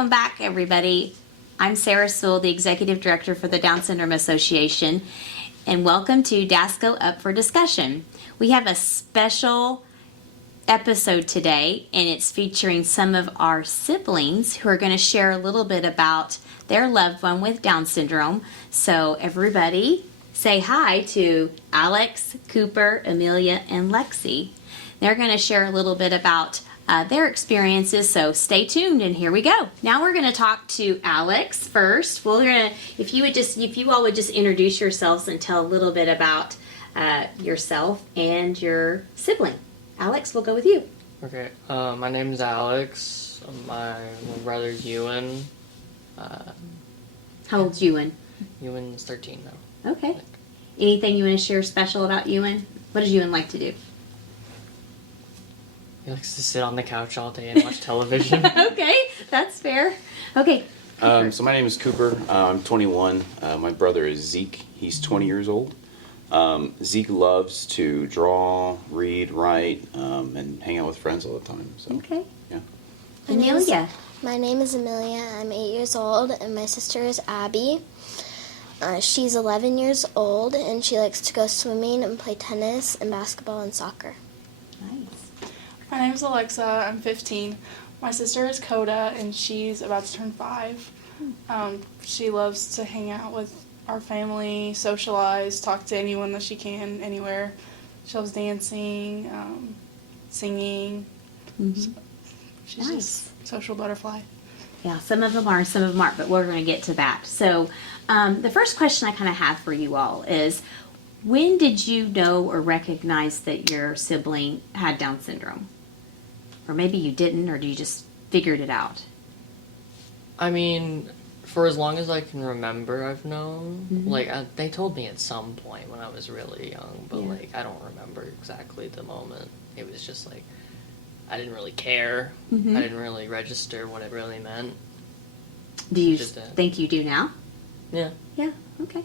welcome back, everybody. I'm Sarah Sewell, the Executive Director for the Down Syndrome Association, and welcome to DASCO Up for Discussion. We have a special episode today, and it's featuring some of our siblings who are going to share a little bit about their loved one with Down syndrome. So everybody say hi to Alex, Cooper, Amelia, and Lexi. They're going to share a little bit about their experiences, so stay tuned, and here we go. Now we're going to talk to Alex first. If you all would just introduce yourselves and tell a little bit about yourself and your sibling. Alex, we'll go with you. Okay, my name is Alex. My brother's Ewan. How old's Ewan? Ewan's 13 now. Okay. Anything you want to share special about Ewan? What does Ewan like to do? He likes to sit on the couch all day and watch television. Okay, that's fair. Okay. So my name is Cooper. I'm 21. My brother is Zeke. He's 20 years old. Zeke loves to draw, read, write, and hang out with friends all the time. So, Okay. yeah. Amelia. My name is Amelia. I'm 8 years old, and my sister is Abby. She's 11 years old, and she likes to go swimming and play tennis and basketball and soccer. Nice. My name's Alexa. I'm 15. My sister is Coda, and she's about to turn 5. She loves to hang out with our family, socialize, talk to anyone that she can, anywhere. She loves dancing, singing. Mm-hmm. So she's Nice. just social butterfly. Yeah, some of them are, some of them aren't, but we're going to get to that. So the first question I kind of have for you all is, when did you know or recognize that your sibling had Down syndrome? Or maybe you didn't, or you just figured it out? I mean, for as long as I can remember, I've known. Mhm. Like, they told me at some point when I was really young, but, Yeah. like, I don't remember exactly the moment. It was just, like, I didn't really care. Mhm. I didn't really register what it really meant. Do you Just, think you do now? Yeah. Yeah, okay.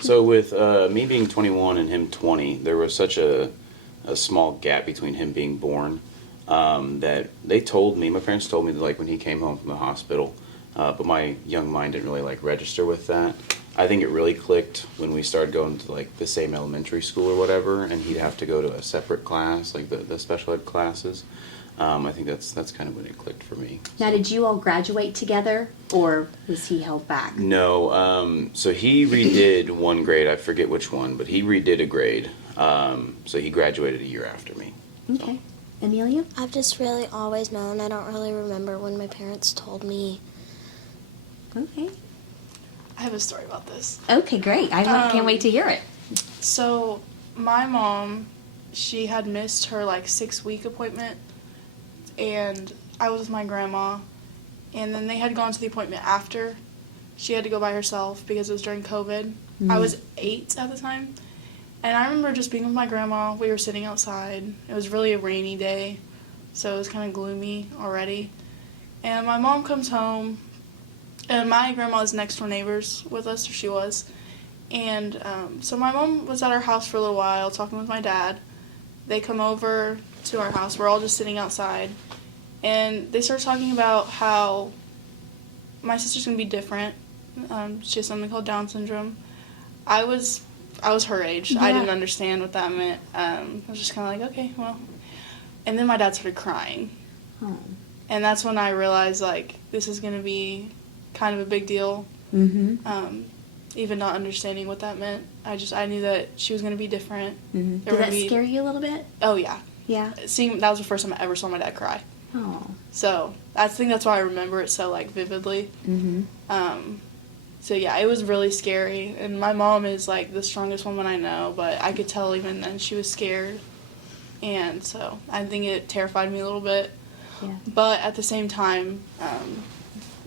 So with me being 21 and him 20, there was such a small gap between him being born that they told me, my parents told me that, like, when he came home from the hospital, but my young mind didn't really, like, register with that. I think it really clicked when we started going to, like, the same elementary school or whatever, and he'd have to go to a separate class, like the special ed classes. I think that's kind of when it clicked for me. Now, did you all graduate together, or was he held back? No, so he redid one grade, I forget which one, but he redid a grade, so he graduated a year after me. Okay. Amelia? I've just really always known. I don't really remember when my parents told me. Okay. I have a story about this. Okay, great. I can't wait to hear it. So, my mom, she had missed her, 6-week appointment, and I was with my grandma, and then they had gone to the appointment after. She had to go by herself because it was during COVID. I was 8 at the time, and I remember just being with my grandma. We were sitting outside. It was really a rainy day, so it was kind of gloomy already. And my mom comes home, and my grandma is next door neighbors with us, or she was. And so my mom was at our house for a little while talking with my dad. They come over to our house. We're all just sitting outside. And they start talking about how my sister's going to be different. She has something called Down syndrome. I was her age. Yeah. I didn't understand what that meant. I was just kind of like, okay, well. And then my dad started crying. Oh. And that's when I realized, this is going to be kind of a big deal. Mm-hmm. Even not understanding what that meant. I knew that she was going to be different. Mm-hmm. There Did would that be- scare you a little bit? Oh, yeah. Yeah. That was the first time I ever saw my dad cry. Oh. So I think that's why I remember it so, vividly. Mm-hmm. So, yeah, it was really scary. And my mom is, the strongest woman I know, but I could tell even then she was scared. And so I think it terrified me a little bit. Yeah. But at the same time,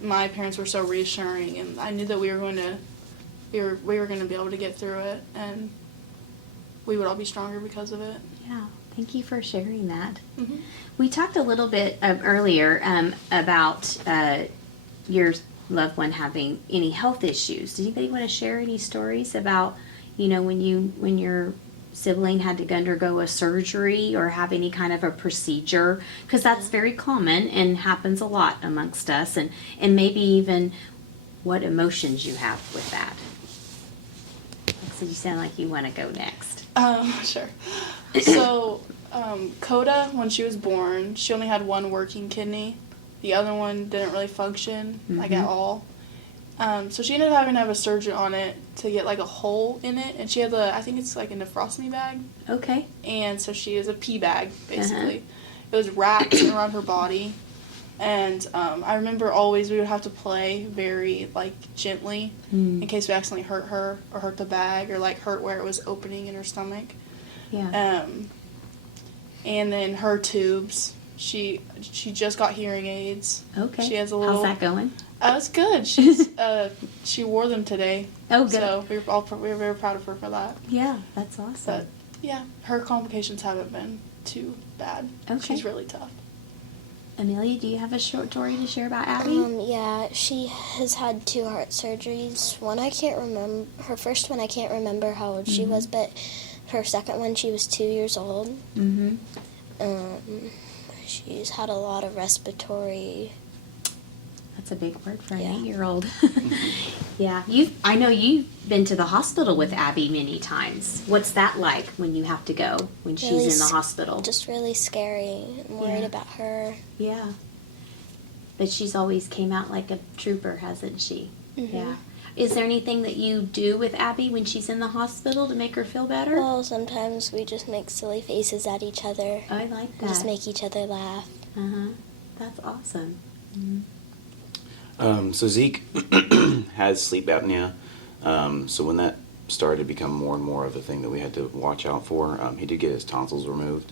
my parents were so reassuring, and I knew that we were going to be able to get through it, and we would all be stronger because of it. Yeah. Thank you for sharing that. Mm-hmm. We talked a little bit earlier about your loved one having any health issues. Does anybody want to share any stories about, when your sibling had to undergo a surgery or have any kind of a procedure, because that's very common and happens a lot amongst us, and maybe even what emotions you have with that. So you sound like you want to go next. Sure. So, Coda, when she was born, she only had one working kidney. The other one didn't really function, like, at all. So she ended up having to have a surgery on it to get, like, a hole in it. And she has I think it's, like, a nephrostomy bag. Okay. And so she has a pee bag, basically. It was wrapped around her body. And I remember always we would have to play very, like, gently in case we accidentally hurt her or hurt the bag or, like, hurt where it was opening in her stomach. Yeah. And then her tubes. She just got hearing aids. Okay. She has a little. How's that going? It's good. She's she wore them today. Oh, good. So we were very proud of her for that. Yeah, that's awesome. But yeah, her complications haven't been too bad. Okay. She's really tough. Amelia, do you have a short story to share about Abby? Yeah, she has had 2 heart surgeries. One I can't remember. Her first one I can't remember how old she was, but her second one she was 2 years old. Mm-hmm. She's had a lot of respiratory. That's a big word for an Yeah. 8-year-old. Yeah, I know you've been to the hospital with Abby many times. What's that like when you have to go when she's Really in the hospital? Just really scary. I'm worried Yeah. about her. Yeah, but she's always came out like a trooper, hasn't she? Mhm. Yeah. Is there anything that you do with Abby when she's in the hospital to make her feel better? Well, sometimes we just make silly faces at each other. I like We just that. make each other laugh. Uh-huh. That's awesome. So Zeke has sleep apnea. So when that started to become more and more of a thing that we had to watch out for, he did get his tonsils removed.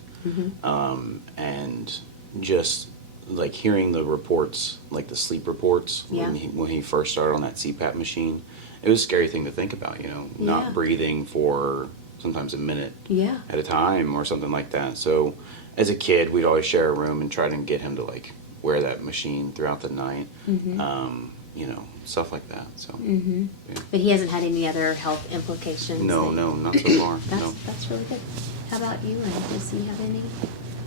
And just like hearing the reports, like the sleep reports, Yeah. when he first started on that CPAP machine, it was a scary thing to think about, Yeah. not breathing for sometimes a minute Yeah. at a time or something like that. So as a kid, we'd always share a room and try to get him to like wear that machine throughout the night, stuff like that. So yeah. But he hasn't had any other health implications? No, not so far. No. That's really good. How about you, and does he have any?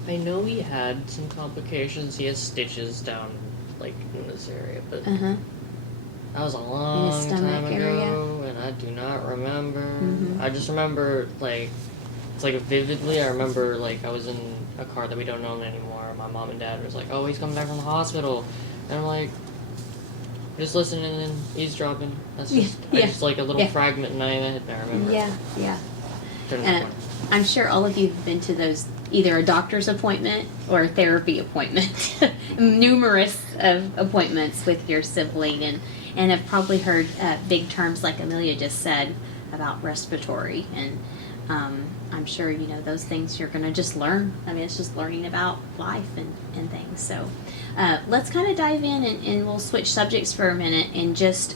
I know he had some complications. He has stitches down, like, in this area, but Uh-huh. that was a long stomach time ago, area? and I do not remember. Mhm. I just remember, like, it's like vividly, I remember, like, I was in a car that we don't own anymore. My mom and dad was like, oh, he's coming back from the hospital. And I'm like, just listening and eavesdropping. That's just, Yeah. I just, like, a little Yeah. fragment in my head, I remember. Yeah. Turning the And corner. I'm sure all of you have been to those, either a doctor's appointment or a therapy appointment. Numerous of appointments with your sibling, and have probably heard big terms like Amelia just said about respiratory, and I'm sure those things you're going to just learn. I mean, it's just learning about life and things. So let's kind of dive in, and we'll switch subjects for a minute and just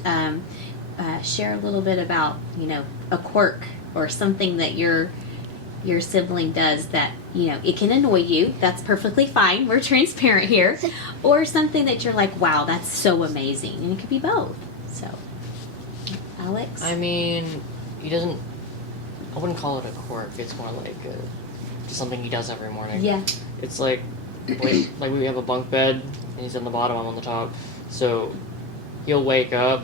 share a little bit about a quirk or something that your sibling does that it can annoy you. That's perfectly fine. We're transparent here. Or something that you're like, wow, that's so amazing, and it could be both. So, Alex. I mean, he doesn't. I wouldn't call it a quirk. It's more like just something he does every morning. Yeah. It's like we have a bunk bed, and he's on the bottom, I'm on the top. So he'll wake up,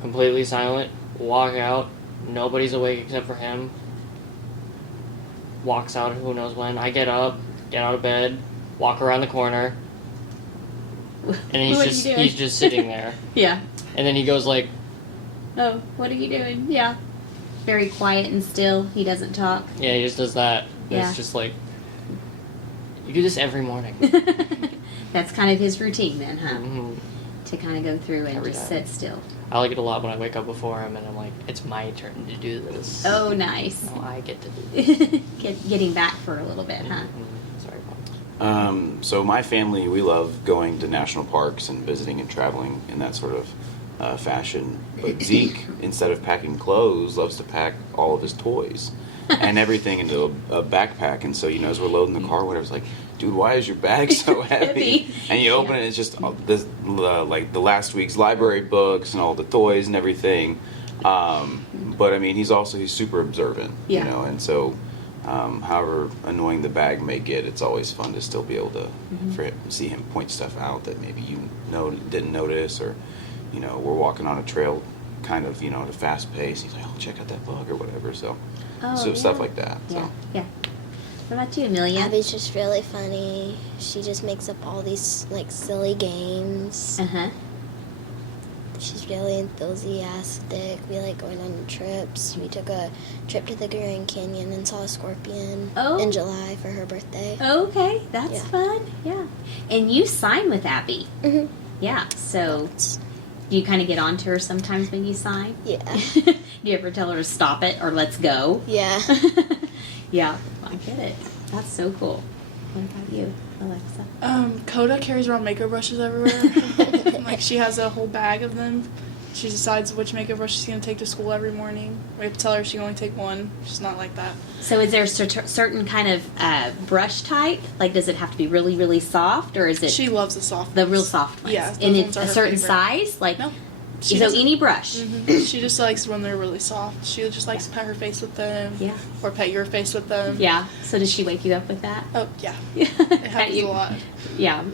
completely silent, walk out, nobody's awake except for him. Walks out who knows when. I get up, get out of bed, walk around the corner, and he's What are just you doing? he's just sitting there. Yeah. And then he goes like, Oh, what are you doing? Yeah. Very quiet and still. He doesn't talk. yeah, he just does that. Yeah. It's just like, you do this every morning. That's kind of his routine then, huh? hmm To kind of go through and Every just time. sit still. I like it a lot when I wake up before him and I'm like, it's my turn to do this. Oh, nice. Now I get to do this. Getting back for a little bit, huh? Sorry, Mom. So my family, we love going to national parks and visiting and traveling in that sort of fashion. But Zeke, instead of packing clothes, loves to pack all of his toys and everything into a backpack. And so, as we're loading the car, whatever, it's like, dude, why is your bag so heavy? Heavy. And you open it, it's just this, like the last week's library books and all the toys and everything. But I mean, he's super observant, Yeah. and so However annoying the bag may get, it's always fun to still be able to see him point stuff out that maybe didn't notice, or we're walking on a trail kind of at a fast pace. He's like, oh, check out that bug or whatever. So stuff like that. Yeah. So. Yeah. What about you, Amelia? Abby's just really funny. She just makes up all these like silly games. Uh-huh. She's really enthusiastic. We like going on trips. We took a trip to the Grand Canyon and saw a scorpion in July for her birthday. Okay, that's fun. Yeah. And you sign with Abby. Mm-hmm. Yeah, so do you kind of get on to her sometimes when you sign? Yeah. Do you ever tell her to stop it or let's go? Yeah. Yeah, I get it. That's so cool. What about you, Alexa? Coda carries around makeup brushes everywhere. Like, she has a whole bag of them. She decides which makeup brush she's going to take to school every morning. We have to tell her she can only take one. She's not like that. So is there a certain kind of brush type? Like, does it have to be really, really soft, or is it She loves the soft the ones. real soft ones? Yeah, and those it's ones are a her certain favorite. size? Like, No. so any brush? She just likes when they're really soft. She just likes to pet her face with them. Yeah. Or pet your face with them. Yeah. So does she wake you up with that? Oh, yeah. It happens a lot. Yeah,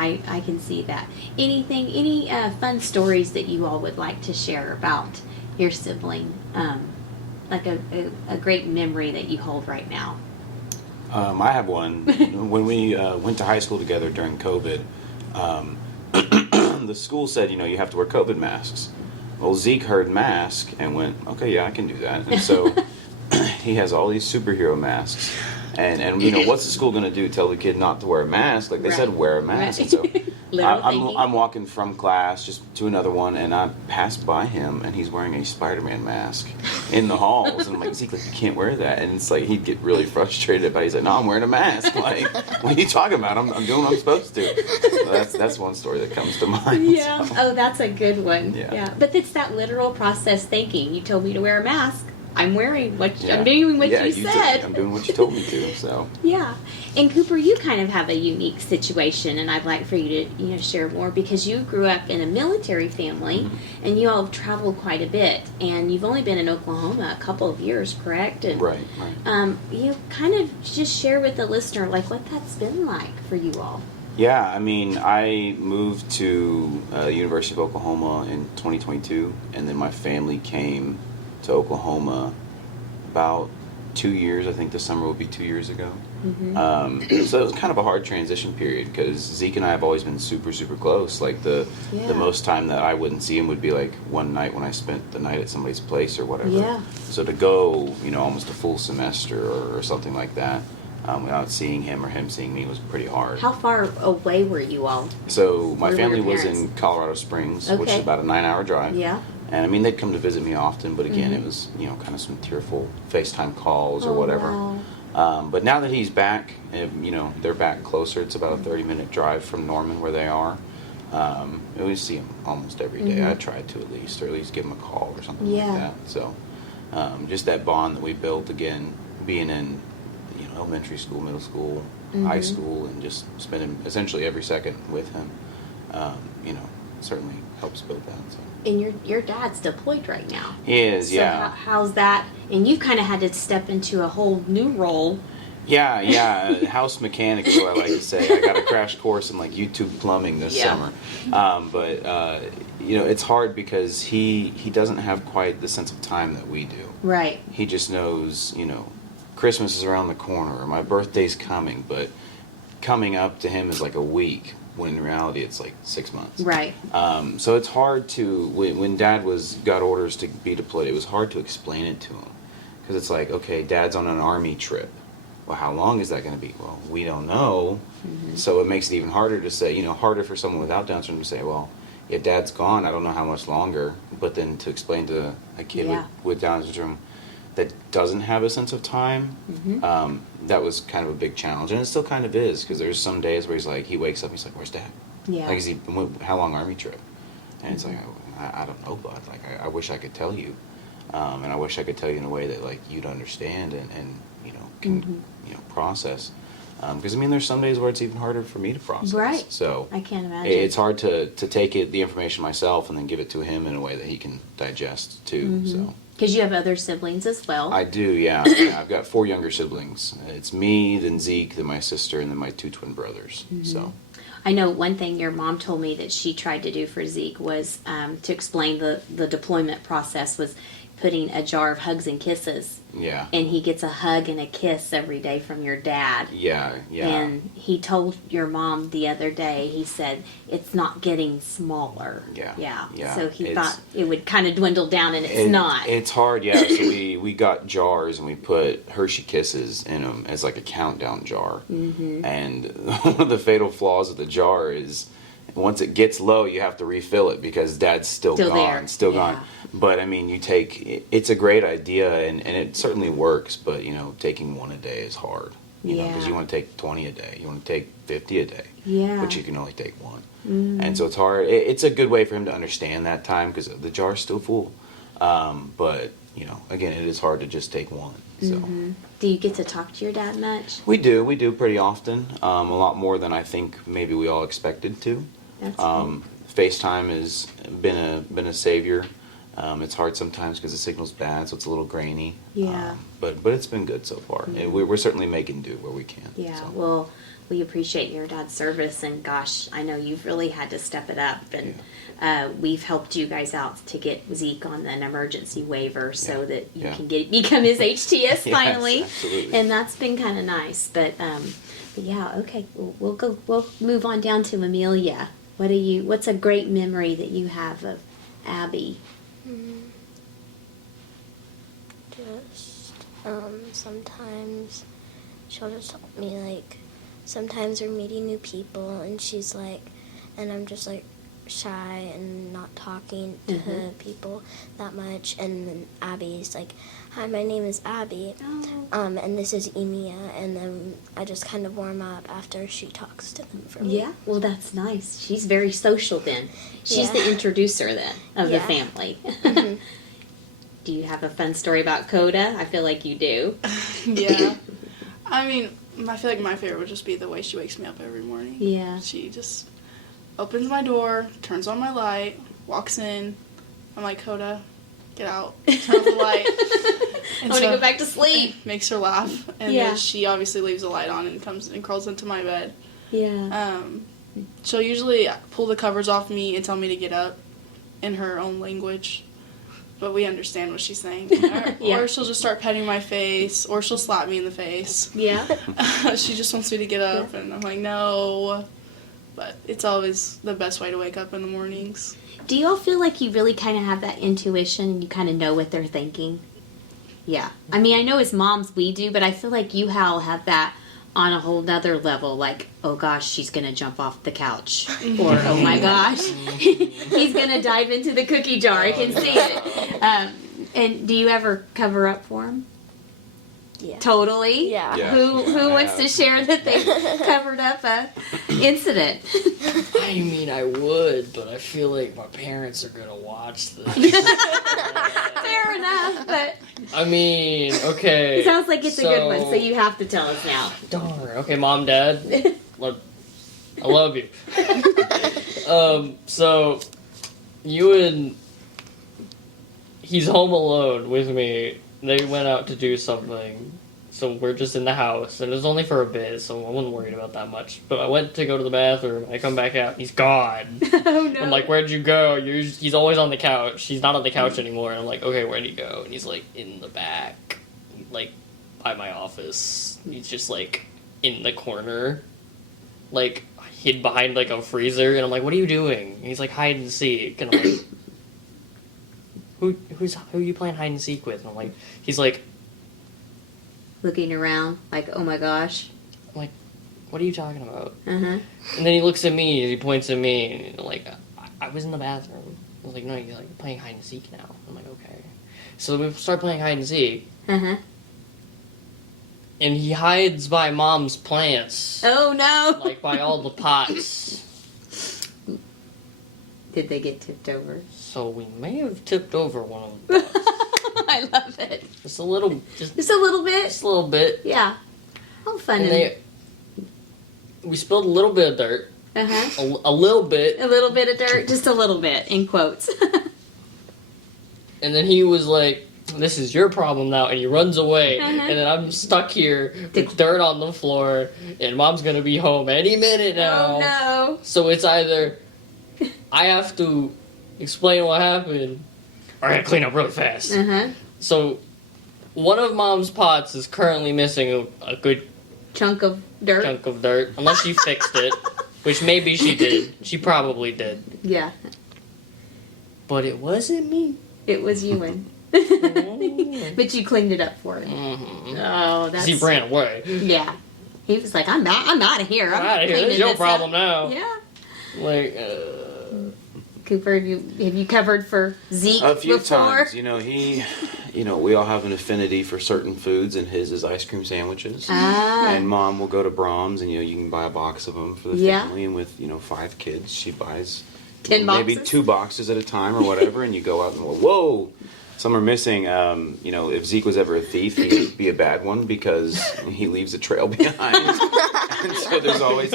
I can see that. Any fun stories that you all would like to share about your sibling? Like a great memory that you hold right now? I have one. When we went to high school together during COVID, the school said, you have to wear COVID masks. Well, Zeke heard mask and went, okay, yeah, I can do that. And so he has all these superhero masks. And what's the school going to do? Tell the kid not to wear a mask? Like they said, wear a mask. And so I'm walking from class just to another one, and I passed by him, and he's wearing a Spider-Man mask in the halls. And I'm like, Zeke, you can't wear that. And it's like he'd get really frustrated about it. He's like, no, I'm wearing a mask. Like, what are you talking about? I'm doing what I'm supposed to. So that's one story that comes to mind. Yeah. So. Oh, that's a good one. Yeah. But it's that literal process thinking. You told me to wear a mask. I'm wearing what Yeah. I'm doing what you said. I'm doing what you told me to. So. Yeah. And Cooper, you kind of have a unique situation, and I'd like for you to share more, because you grew up in a military family, and you all have traveled quite a bit, and you've only been in Oklahoma a couple of years, correct? And, Right. you kind of just share with the listener like what that's been like for you all. Yeah, I mean, I moved to the University of Oklahoma in 2022, and then my family came to Oklahoma about 2 years. I think this summer will be 2 years ago. So it was kind of a hard transition period, because Zeke and I have always been super, super close. Like the most time that I wouldn't see him would be like one night when I spent the night at somebody's place or whatever. Yeah. So to go, almost a full semester or something like that, without seeing him or him seeing me was pretty hard. How far away were you all? So my Where were family your was parents? in Colorado Springs, which is Okay. about a 9-hour drive. Yeah. And I mean, they'd come to visit me often, but again, it was, kind of some tearful FaceTime calls or Oh, whatever. wow. But now that he's back, they're back closer. It's about a 30-minute drive from Norman where they are. We see him almost every day. I try to at least give him a call or something like that. So just that bond that we built, again, being in elementary school, middle school, high school, and just spending essentially every second with him, certainly helps build that. So. And your dad's deployed right now. He is, So yeah. how's that? And you kind of had to step into a whole new role. Yeah. House mechanic is what I like to say. I got a crash course in YouTube plumbing this summer. But it's hard because he doesn't have quite the sense of time that we do. Right. He just knows, Christmas is around the corner, or my birthday's coming, but coming up to him is like a week, when in reality it's like 6 months. Right. So it's hard to, when Dad got orders to be deployed, it was hard to explain it to him. Because it's like, okay, Dad's on an Army trip. Well, how long is that going to be? Well, we don't know. So it makes it even harder to say, harder for someone without Down syndrome to say, well, yeah, Dad's gone, I don't know how much longer. But then to explain to a kid with Down syndrome that doesn't have a sense of time, that was kind of a big challenge. And it still kind of is, because there's some days where he wakes up, he's like, where's Dad? Yeah. Like, how long Army trip? And it's like, I don't know, bud. Like, I wish I could tell you. And I wish I could tell you in a way that, you'd understand and can, process. Because, there's some days where it's even harder for me to process. Right. So I can't imagine. it's hard to take the information myself and then give it to him in a way that he can digest, too. So Because you have other siblings as well. I do, yeah. Yeah. I've got 4 younger siblings. It's me, then Zeke, then my sister, and then my 2 twin brothers. So. I know one thing your mom told me that she tried to do for Zeke was to explain the deployment process was putting a jar of hugs and kisses. Yeah. And he gets a hug and a kiss every day from your dad. Yeah, yeah. And he told your mom the other day, he said, it's not getting smaller. Yeah. Yeah. So he thought it would kind of dwindle down, and it's not. It's hard, yeah. So we got jars, and we put Hershey Kisses in them as like a countdown jar. Mm-hmm. And one of the fatal flaws of the jar is once it gets low, you have to refill it because Dad's still gone. There. Still Yeah. gone. But I mean, it's a great idea, and it certainly works. But taking 1 a day is hard. Because you want to take 20 a day, you want to take 50 a day. Yeah. But you can only take 1, and so it's hard. It's a good way for him to understand that time because the jar's still full. But again, it is hard to just take 1. So. Do you get to talk to your dad much? We do pretty often. A lot more than I think maybe we all expected to. That's cool. FaceTime has been a savior. It's hard sometimes because the signal's bad, so it's a little grainy. Yeah. But it's been good so far. We're certainly making do where we can. Yeah, So. well, we appreciate your dad's service, and gosh, I know you've really had to step it up, and we've helped you guys out to get Zeke on an emergency waiver so that you can become his HTS finally, absolutely. and that's been kind of nice. But yeah, okay, we'll move on down to Amelia. What's a great memory that you have of Abby? Just sometimes she'll just tell me like sometimes we're meeting new people and she's like, and I'm just like shy and not talking to people that much, and then Abby's like, hi, my name is Abby, and this is Emia, and then I just kind of warm up after she talks to them for me. Yeah, well, that's nice. She's very social then. She's the introducer then of the family. Do you have a fun story about Coda? I feel like you do. Yeah. I mean, I feel like my favorite would just be the way she wakes me up every morning. Yeah. She just opens my door, turns on my light, walks in. I'm like, Coda, get out, turn off the light. I want to go back to sleep. Makes her laugh. And Yeah. then she obviously leaves the light on and comes and crawls into my bed. Yeah. She'll usually pull the covers off me and tell me to get up in her own language. But we understand what she's saying. Yeah. Or she'll just start petting my face, or she'll slap me in the face. Yeah. She just wants me to get up, and I'm like, no. But it's always the best way to wake up in the mornings. Do you all feel like you really kind of have that intuition and you kind of know what they're thinking? Yeah. I mean, I know as moms we do, but I feel like you, Hal, have that on a whole nother level. Like, oh gosh, she's going to jump off the couch. Or, oh my gosh, he's going to dive into the cookie jar. I can see it. And do you ever cover up for him? Yeah. Totally? Yeah. Yeah. Who wants to share that they covered up a incident? I mean, I would, but I feel like my parents are gonna watch this. Fair enough, but I mean, okay. it sounds like it's a good one, so you have to tell us now. Darn. Okay, Mom, Dad, I love you. So he's home alone with me. They went out to do something, so we're just in the house, and it was only for a bit, so I wasn't worried about that much. But I went to go to the bathroom, I come back out, he's gone. Oh no. I'm like, where'd you go? He's always on the couch. He's not on the couch anymore. And I'm like, okay, where'd he go? And he's like, in the back, like, by my office. He's just like, in the corner, like, hid behind like a freezer. And I'm like, what are you doing? And he's like, hide and seek. And I'm like, who are you playing hide and seek with? And I'm like, he's like, Looking around, like, oh my gosh. I'm like, what are you talking about? Uh-huh. And then he looks at me, and he points at me, and like, I was in the bathroom. I was like, no, you're like playing hide and seek now. I'm like, okay. So we start playing hide and seek, Uh-huh. and he hides by Mom's plants, Oh no. like by all the pots. Did they get tipped over? So we may have tipped over one of the pots. I love it. Just a little, just Just a little bit? a little bit. Yeah. How fun. And we spilled a little bit of dirt, Uh-huh. a little bit, A little bit of dirt, just a little bit, in quotes. and then he was like this is your problem now, and he runs away, and then I'm stuck here with dirt on the floor, and mom's gonna be home any minute now. Oh no. So it's either I have to explain what happened, or I gotta clean up really fast. So one of mom's pots is currently missing a good Chunk of dirt. chunk of dirt, unless she fixed it, which maybe she did. She probably did. Yeah. But it wasn't me. It was Ewan. But you cleaned it up for him. Oh, that's... He ran away. Yeah. He was like, I'm out of here. I'm out of here. This is your problem now. Yeah. Like, Cooper, have you covered for Zeke A few before? times, we all have an affinity for certain foods, and his is ice cream sandwiches. And Mom will go to Brahms, and you can buy a box of them for the family. And with 5 kids, she buys 10 maybe boxes? 2 boxes at a time or whatever. And you go out and go, whoa, some are missing. If Zeke was ever a thief, he would be a bad one because he leaves a trail behind. And so there's always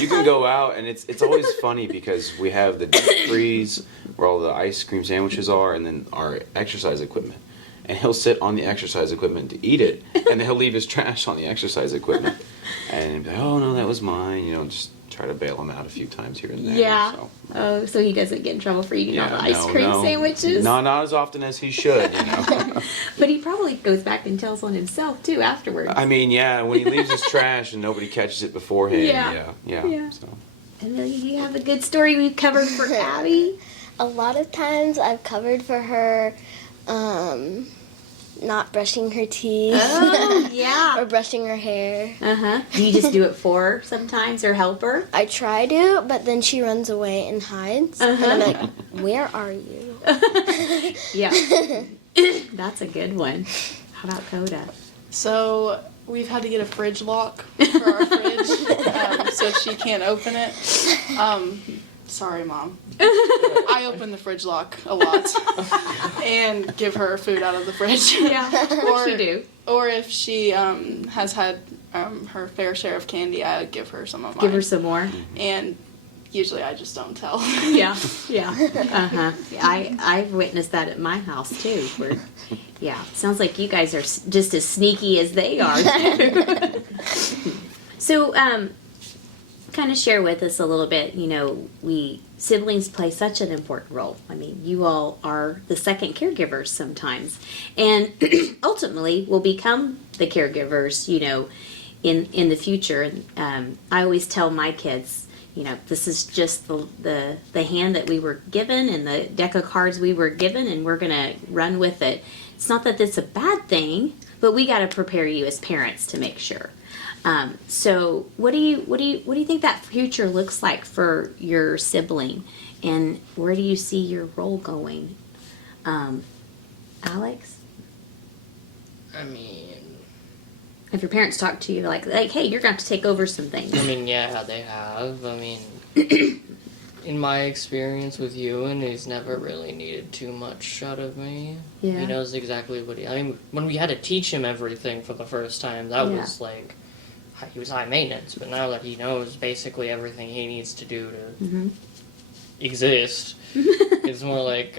you can go out, and it's always funny because we have the deep freeze where all the ice cream sandwiches are, and then our exercise equipment. And he'll sit on the exercise equipment to eat it, and then he'll leave his trash on the exercise equipment. And he'll be like, oh no, that was mine. Just try to bail him out a few times here and there. Yeah. So. Oh, so he doesn't get in trouble for eating all the ice cream sandwiches? No, not as often as he should, But he probably goes back and tells on himself, too, afterwards. I mean, yeah, when he leaves his trash and nobody catches it beforehand. Yeah. So. And then you have a good story we've covered for Abby? A lot of times I've covered for her not brushing her teeth. Oh, yeah. Or brushing her hair. Do you just do it for her sometimes or help her? I try to, but then she runs away and hides. And I'm like, where are you? Yeah. That's a good one. How about Coda? So we've had to get a fridge lock for our fridge so she can't open it. Sorry, Mom. I open the fridge lock a lot and give her food out of the fridge. Yeah, you do. Or if she has had her fair share of candy, I would give her some of mine. Give her some more. And usually I just don't tell. Yeah. I've witnessed that at my house too. Where, sounds like you guys are just as sneaky as they are. So, kind of share with us a little bit. Siblings play such an important role. I mean, you all are the second caregivers sometimes, and ultimately will become the caregivers. In the future. And I always tell my kids, this is just the hand that we were given and the deck of cards we were given, and we're gonna run with it. It's not that it's a bad thing, but we got to prepare you as parents to make sure. So what do you think that future looks like for your sibling, and where do you see your role going? Alex? I mean, If your parents talk to you like, hey, you're going to have to take over some things. I mean, yeah, they have. I mean, in my experience with Ewan, he's never really needed too much out of me. Yeah. He knows exactly what I mean, when we had to teach him everything for the first time, that was like, he was high maintenance, but now that he knows basically everything he needs to do to exist, it's more like,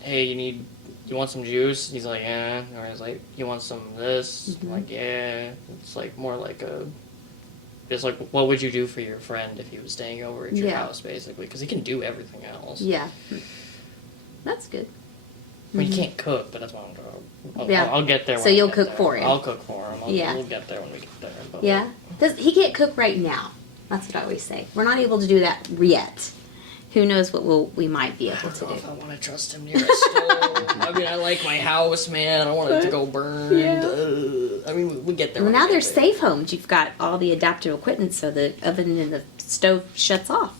hey, you want some juice? He's like, yeah. Or he's like, you want some of this? I'm like, yeah. It's like more like it's like, what would you do for your friend if he was staying over at your house, basically? Because he can do everything else. Yeah. That's good. I mean, he can't cook, but that's what I'm doing. Yeah. I'll get there when So I you'll get cook there. for him. I'll cook for him. We'll get there when we get there. But Yeah. He can't cook right now. That's what I always say. We're not able to do that yet. Who knows what we might be able to I don't know do. if I want to trust him near a stove. I mean, I like my house, man. I don't want it to go burned. I mean, we get there. Well, when now we get there's there. safe homes. You've got all the adaptive equipment so the oven and the stove shuts off.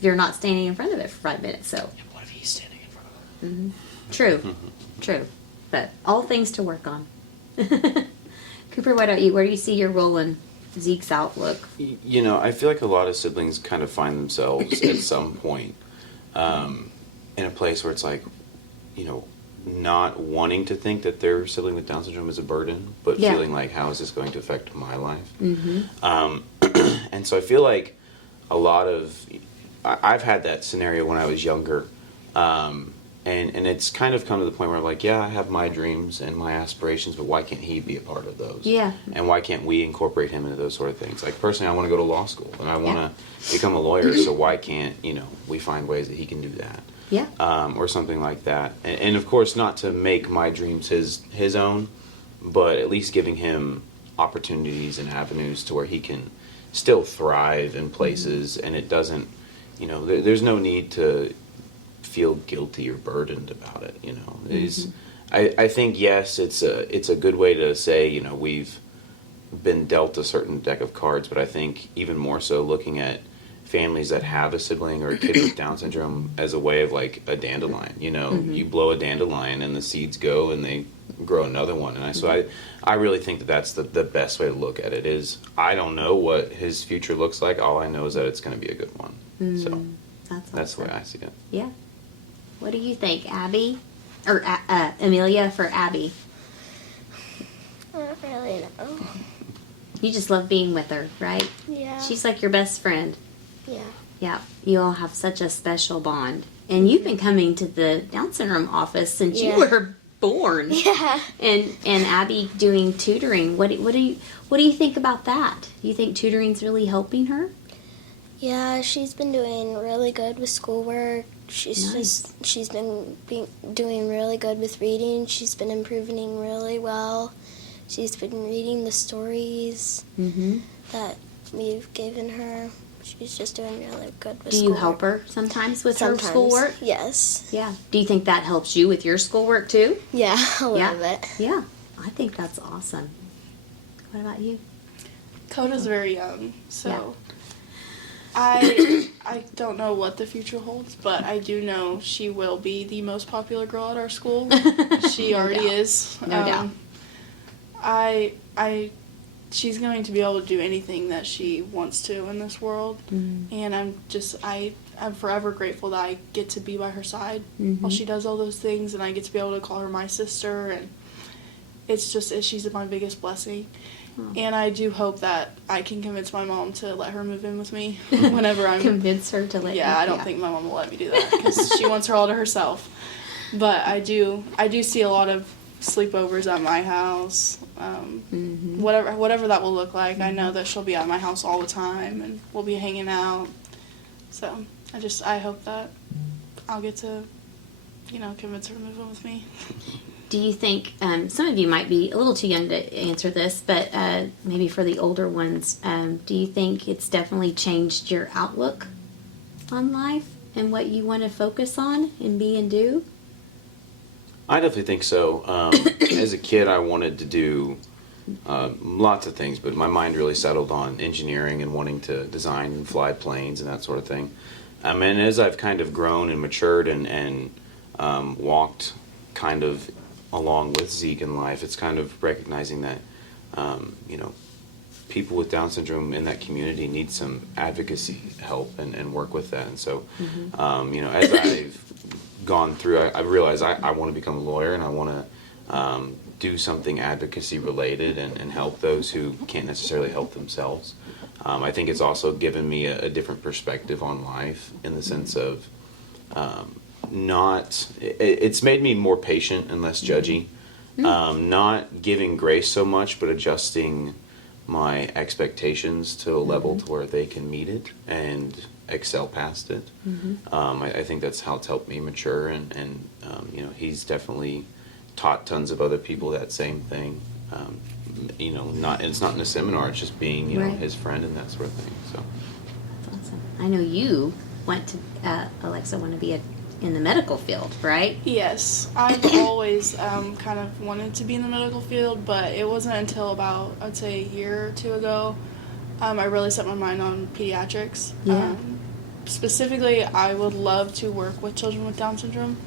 You're not standing in front of it for 5 minutes, so. Yeah, what if he's standing in front of him? True. But all things to work on. Cooper, what about you? Where do you see your role in Zeke's outlook? I feel like a lot of siblings kind of find themselves at some point in a place where it's like, not wanting to think that their sibling with Down syndrome is a burden, but feeling like, how is this going to affect my life? And so I feel like a lot of, I've had that scenario when I was younger, and it's kind of come to the point where like, yeah, I have my dreams and my aspirations, but why can't he be a part of those? Yeah. And why can't we incorporate him into those sort of things? Like personally, I want to go to law school and I want to become a lawyer. So why can't, we find ways that he can do that? Yeah. Or something like that. And of course, not to make my dreams his own, but at least giving him opportunities and avenues to where he can still thrive in places, and it doesn't, there's no need to feel guilty or burdened about it. I think yes, it's a good way to say we've been dealt a certain deck of cards, but I think even more so looking at families that have a sibling or a kid with Down syndrome as a way of like a dandelion. You blow a dandelion and the seeds go and they grow another one. And so I really think that that's the best way to look at it. Is I don't know what his future looks like. All I know is that it's going to be a good one. So that's the way I see it. Yeah. What do you think, Abby? Or Amelia for Abby? I don't really know. You just love being with her, right? Yeah. She's like your best friend. Yeah. Yeah. You all have such a special bond. And you've been coming to the Down syndrome office since you were born. Yeah. And Abby doing tutoring. What do you think about that? Do you think tutoring's really helping her? Yeah, she's been doing really good with schoolwork. She's been doing really good with reading. She's been improving really well. She's been reading the stories that we've given her. She's just doing really good with schoolwork. Do you help her sometimes with her schoolwork? Yes. Yeah. Do you think that helps you with your schoolwork too? Yeah, a little bit. Yeah. I think that's awesome. What about you? Coda's very young, so I don't know what the future holds, but I do know she will be the most popular girl at our school. She already is. No doubt. She's going to be able to do anything that she wants to in this world, and I'm forever grateful that I get to be by her side while she does all those things, and I get to be able to call her my sister, and she's my biggest blessing. And I do hope that I can convince my mom to let her move in with me whenever I'm... Convince her to let you. I don't think my mom will let me do that because she wants her all to herself. But I do see a lot of sleepovers at my house. Whatever that will look like. I know that she'll be at my house all the time and we'll be hanging out. So I hope that I'll get to, convince her to move in with me. Do you think, some of you might be a little too young to answer this, but maybe for the older ones, do you think it's definitely changed your outlook on life and what you want to focus on and be and do? I definitely think so. As a kid, I wanted to do lots of things, but my mind really settled on engineering and wanting to design and fly planes and that sort of thing. And as I've kind of grown and matured and walked kind of along with Zeke in life, it's kind of recognizing that, people with Down syndrome in that community need some advocacy help and work with that. And so, as I've gone through, I realized I want to become a lawyer and I want to do something advocacy related and help those who can't necessarily help themselves. I think it's also given me a different perspective on life in the sense of it's made me more patient and less judgy. Not giving grace so much, but adjusting my expectations to a level to where they can meet it and excel past it. I think that's how it's helped me mature, and he's definitely taught tons of other people that same thing. It's not in a seminar, it's just being his friend and that sort of thing. So That's awesome. I know you want to, Alexa, want to be in the medical field, right? Yes, I've always kind of wanted to be in the medical field, but it wasn't until about, I'd say, a year or two ago, I really set my mind on pediatrics. Yeah. Specifically, I would love to work with children with Down syndrome.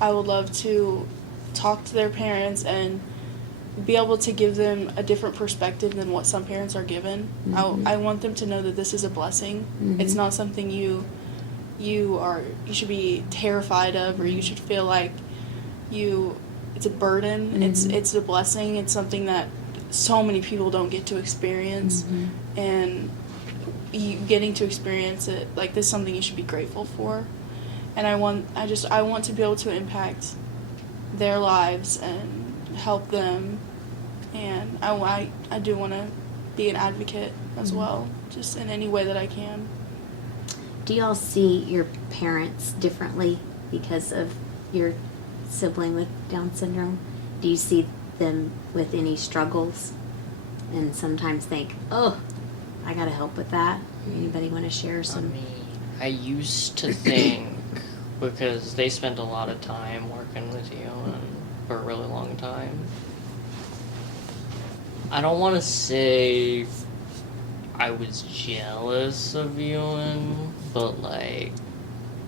I would love to talk to their parents and be able to give them a different perspective than what some parents are given. I want them to know that this is a blessing. It's not something you should be terrified of, or you should feel like it's a burden. It's a blessing. It's something that so many people don't get to experience, and you getting to experience it, like, this is something you should be grateful for. and I want to be able to impact their lives and help them, and I do want to be an advocate as well, just in any way that I can. Do y'all see your parents differently because of your sibling with Down syndrome? Do you see them with any struggles and sometimes think, oh, I gotta help with that? Anybody want to share I some? mean, I used to think, because they spent a lot of time working with you and for a really long time. I don't want to say I was jealous of Ewan, but like,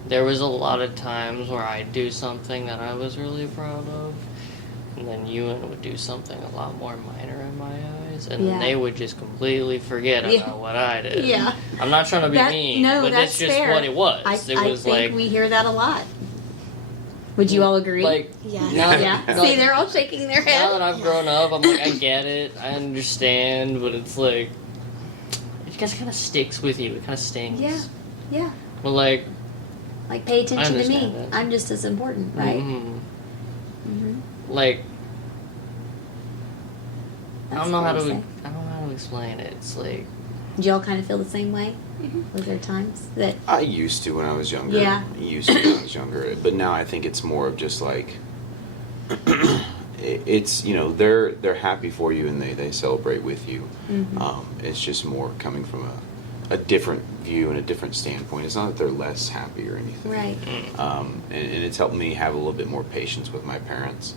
there was a lot of times where I'd do something that I was really proud of, and then Ewan would do something a lot more minor in my eyes, and Yeah. they would just completely forget Yeah. about what I did. Yeah. I'm not trying to be mean, No, but that's it's just fair. what it was. I It think was like, we hear that a lot. Would you all agree? like, Yeah. now that- yeah. like, See, they're all shaking their now head. that I've grown up, I'm like, I get it, I understand, but it's like, it just kind of sticks with you. It kind of stings. Yeah. Yeah. But like, Like, pay attention to me. understand that. I'm just as important, right? mm-hmm. Like, I That's don't know how fair to. say. I don't know how to explain it. It's like, Did y'all kind of feel the same way? Was there times that? I used to when I was younger. Yeah. I used to when I was younger, but now I think it's more of just like it's they're happy for you and they celebrate with you. It's just more coming from a different view and a different standpoint. It's not that they're less happy or anything. Right. And it's helped me have a little bit more patience with my parents.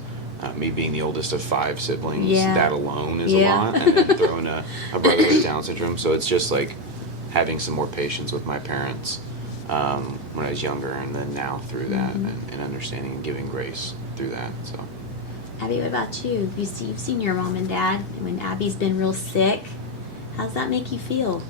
Me being the oldest of 5 siblings, Yeah. that alone is Yeah. a lot. And then throwing a brother with Down syndrome. So it's just like having some more patience with my parents when I was younger, and then now through that, and understanding and giving grace through that. So Abby, what about you? You've seen your mom and dad when Abby's been real sick. How's that make you feel?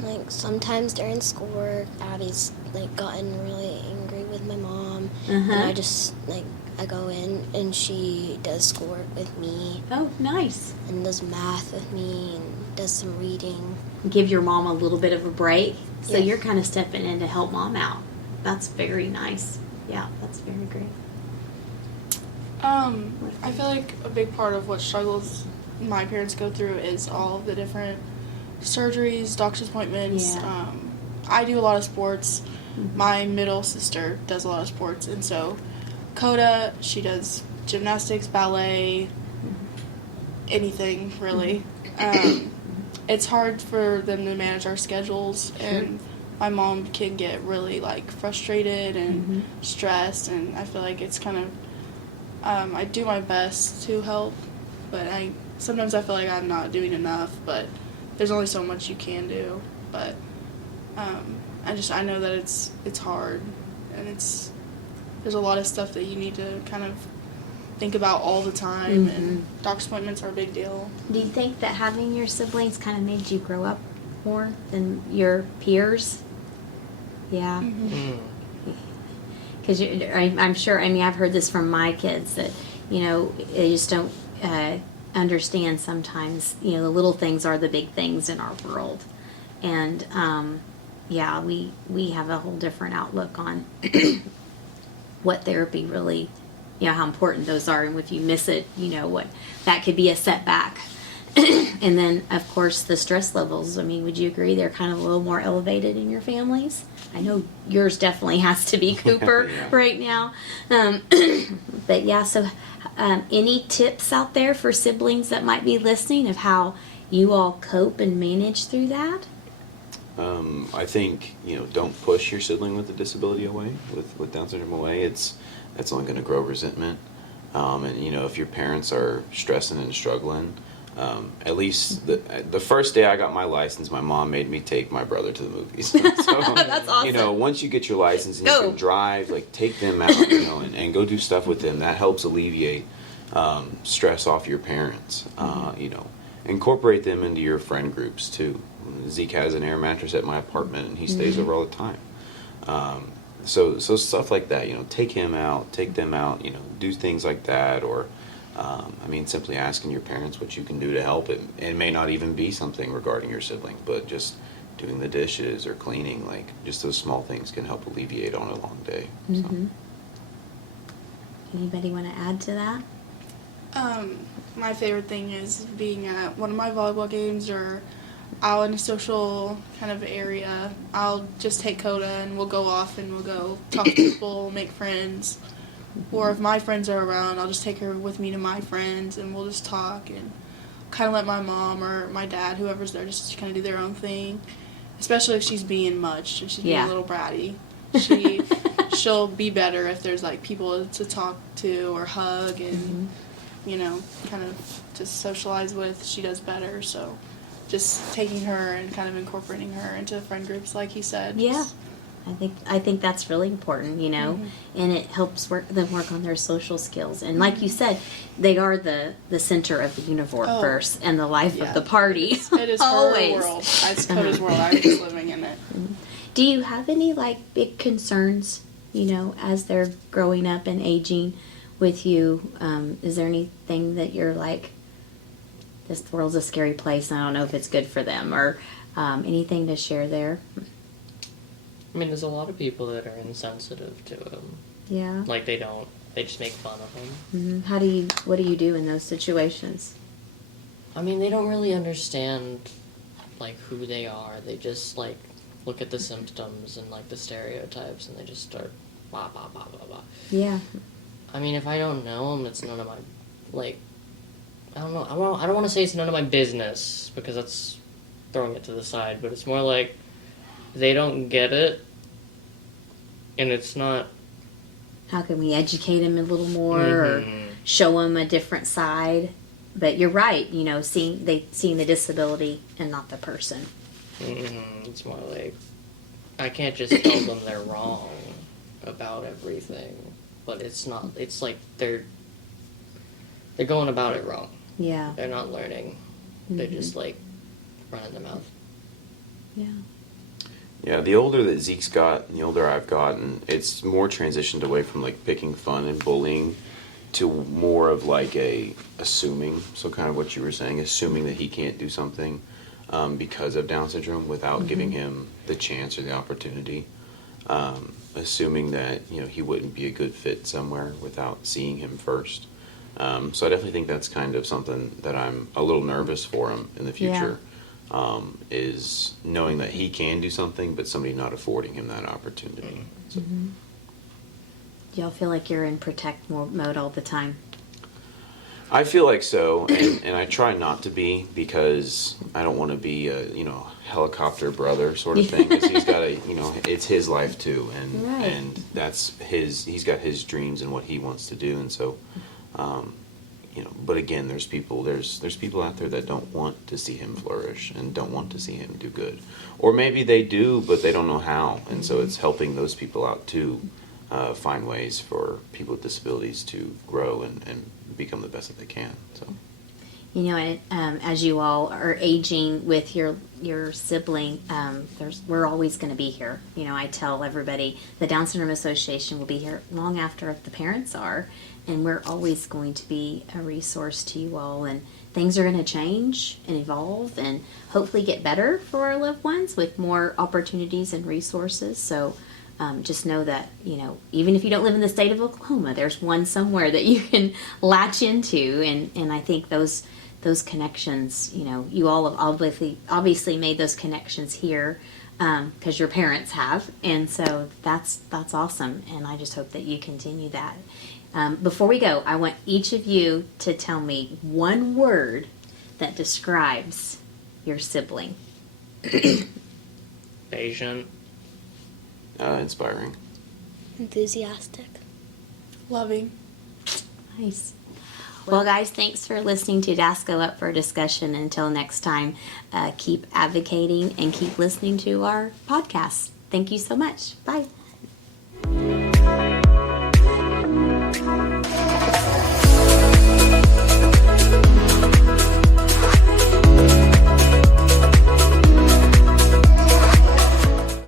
Like, sometimes during schoolwork, Abby's, like, gotten really angry with my mom. And I just, like, I go in and she does schoolwork with me Oh, nice. and does math with me and does some reading. Give your mom a little bit of a break. So Yes. you're kind of stepping in to help mom out. That's very nice. Yeah, that's very great. I feel like a big part of what struggles my parents go through is all of the different surgeries, doctor's appointments. Yeah. I do a lot of sports. My middle sister does a lot of sports, and so Coda, she does gymnastics, ballet, anything really. It's hard for them to manage our schedules, and my mom can get really like frustrated and stressed, and I feel like it's kind of I do my best to help, but sometimes I feel like I'm not doing enough, but there's only so much you can do. But I know that it's hard, and there's a lot of stuff that you need to kind of think about all the time, and doctor's appointments are a big deal. Do you think that having your siblings kind of made you grow up more than your peers? Yeah. Because I'm sure, I mean, I've heard this from my kids that, they just don't understand sometimes, the little things are the big things in our world. And, yeah, we have a whole different outlook on what therapy really, how important those are. And if you miss it, what that could be a setback. And then, of course, the stress levels. I mean, would you agree they're kind of a little more elevated in your families? I know yours definitely has to be, Cooper, Yeah. right now. But yeah, so any tips out there for siblings that might be listening of how you all cope and manage through that? I think don't push your sibling with a disability away, with Down syndrome away. That's only going to grow resentment. And if your parents are stressing and struggling, at least the first day I got my license, my mom made me take my brother to the movies. So, That's awesome. once you get your license and Go. you can drive, like take them out, and go do stuff with them. That helps alleviate stress off your parents. Incorporate them into your friend groups too. Zeke has an air mattress at my apartment, and he stays over all the time. So stuff like that, take him out, take them out, do things like that, or simply asking your parents what you can do to help. It may not even be something regarding your sibling, but just doing the dishes or cleaning. Like, just those small things can help alleviate on a long day. So. Mm-hmm. Anybody want to add to that? My favorite thing is being at one of my volleyball games or out in a social kind of area. I'll just take Coda and we'll go off and we'll go talk to people, make friends. Or if my friends are around, I'll just take her with me to my friends and we'll just talk and kind of let my mom or my dad, whoever's there, just kind of do their own thing. Especially if she's being much and she's being a little bratty. She'll be better if there's like people to talk to or hug and you know, kind of just socialize with. She does better. So just taking her and kind of incorporating her into friend groups, like he said. Yeah. I think that's really important, you know, and it helps them work on their social skills. And like you said, they are the center of the universe and the life of the party. It is always. her world. It's Coda's world. I'm just living in it. Do you have any like big concerns, you know, as they're growing up and aging with you? Is there anything that you're like, this world's a scary place and I don't know if it's good for them, or anything to share there? I mean, there's a lot of people that are insensitive to him. Yeah. Like, they just make fun of him. What do you do in those situations? I mean, they don't really understand, like, who they are. They just, like, look at the symptoms and, like, the stereotypes, and they just start blah, blah, blah, blah, blah. Yeah. I mean, if I don't know them, it's none of my, like, I don't know. I don't want to say it's none of my business, because that's throwing it to the side, but it's more like they don't get it, and it's not... How can we educate them a little more or show them a different side? But you're right, you know, seeing the disability and not the person. It's more like, I can't just tell them they're wrong about everything, but it's not, it's like they're going about it wrong. Yeah. They're not learning. They're just like running their mouth. Yeah. Yeah, the older that Zeke's got and the older I've gotten, it's more transitioned away from like picking fun and bullying to more of like a assuming, so kind of what you were saying, assuming that he can't do something because of Down syndrome without giving him the chance or the opportunity. Assuming that, you know, he wouldn't be a good fit somewhere without seeing him first. So I definitely think that's kind of something that I'm a little nervous for him in the future. Is knowing that he can do something, but somebody not affording him that opportunity. So. Do y'all feel like you're in protect mode all the time? I feel like so, and I try not to be, because I don't want to be a, you know, helicopter brother sort of thing. 'Cause he's got it's his life too, and that's he's got his dreams and what he wants to do, and so. You know, but again, there's people out there that don't want to see him flourish and don't want to see him do good, or maybe they do, but they don't know how, and so it's helping those people out too, find ways for people with disabilities to grow and become the best that they can. So, You know, as you all are aging with your sibling, we're always going to be here. You know, I tell everybody the Down Syndrome Association will be here long after the parents are, and we're always going to be a resource to you all. And things are going to change and evolve and hopefully get better for our loved ones with more opportunities and resources. So just know that, you know, even if you don't live in the state of Oklahoma, there's one somewhere that you can latch into. And I think those connections, you know, you all have obviously made those connections here because your parents have, and so that's awesome, and I just hope that you continue that. Before we go, I want each of you to tell me one word that describes your sibling. Patient. Inspiring. Enthusiastic. Loving. Nice. Well, guys, thanks for listening to DASCO Up for Discussion. Until next time, keep advocating and keep listening to our podcast. Thank you so much. Bye.